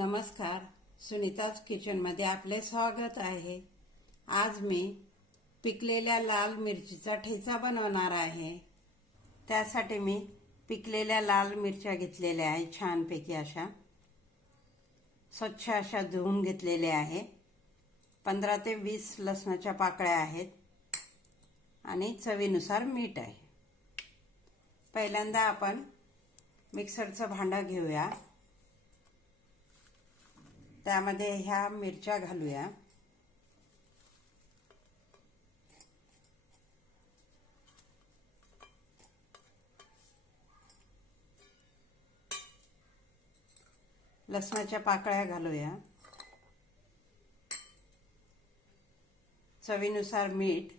नमस्कार. सुनीताज किचनमध्ये आपले स्वागत आहे. आज मी पिकलेल्या लाल मिरचीचा ठेचा बनवणार आहे. त्यासाठी मी पिकलेल्या लाल मिरच्या घेतलेल्या आहे छानपैकी अशा. स्वच्छ अशा धुवून घेतलेल्या आहे पंधरा ते वीस लसणाच्या पाकळ्या आहेत. आणि चवीनुसार मीठ आहे. पहिल्यांदा आपण मिक्सरचं भांडं घेऊया. त्यामध्ये ह्या मिरच्या घालूया. लसणाच्या पाकळ्या घालूया. चवीनुसार मीठ.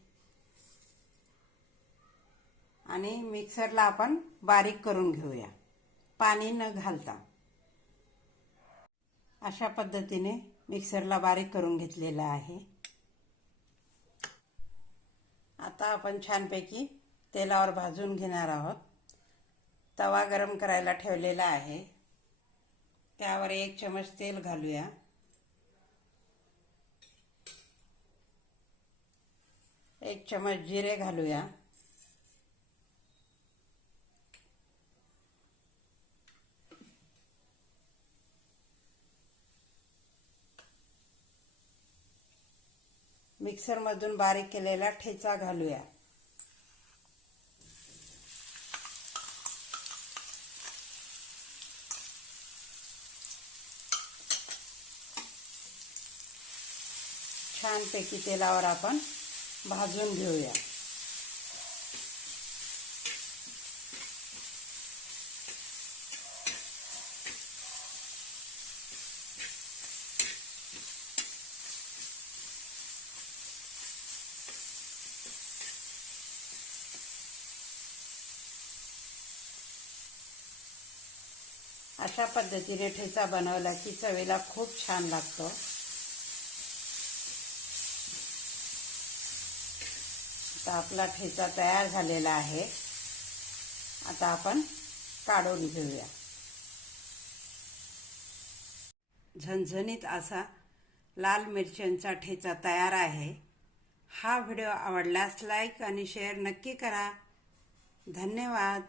आणि मिक्सरला आपण बारीक करून घेऊया. पाणी न घालता. अशा पद्धतीने मिक्सरला बारीक करून घेतलेला आहे. आता आपण छानपैकी तेलावर भाजून घेणार आहोत. तवा गरम करायला ठेवलेला आहे. त्यावर एक चमच तेल घालूया. एक चमच जिरे घालूया. मिक्सरमधून बारीक केलेला ठेचा घालूया. छानपैकी तेलावर आपण भाजून घेऊया. अशा पद्धतीने ठेचा बनवला की चवीला खूप छान लागतो. आता आपला ठेचा तयार झालेला आहे. आता आपण काढून घेऊया. झणझणीत असा लाल मिरच्यांचा ठेचा तयार आहे. हा व्हिडिओ आवडल्यास लाईक आणि शेअर नक्की करा. धन्यवाद.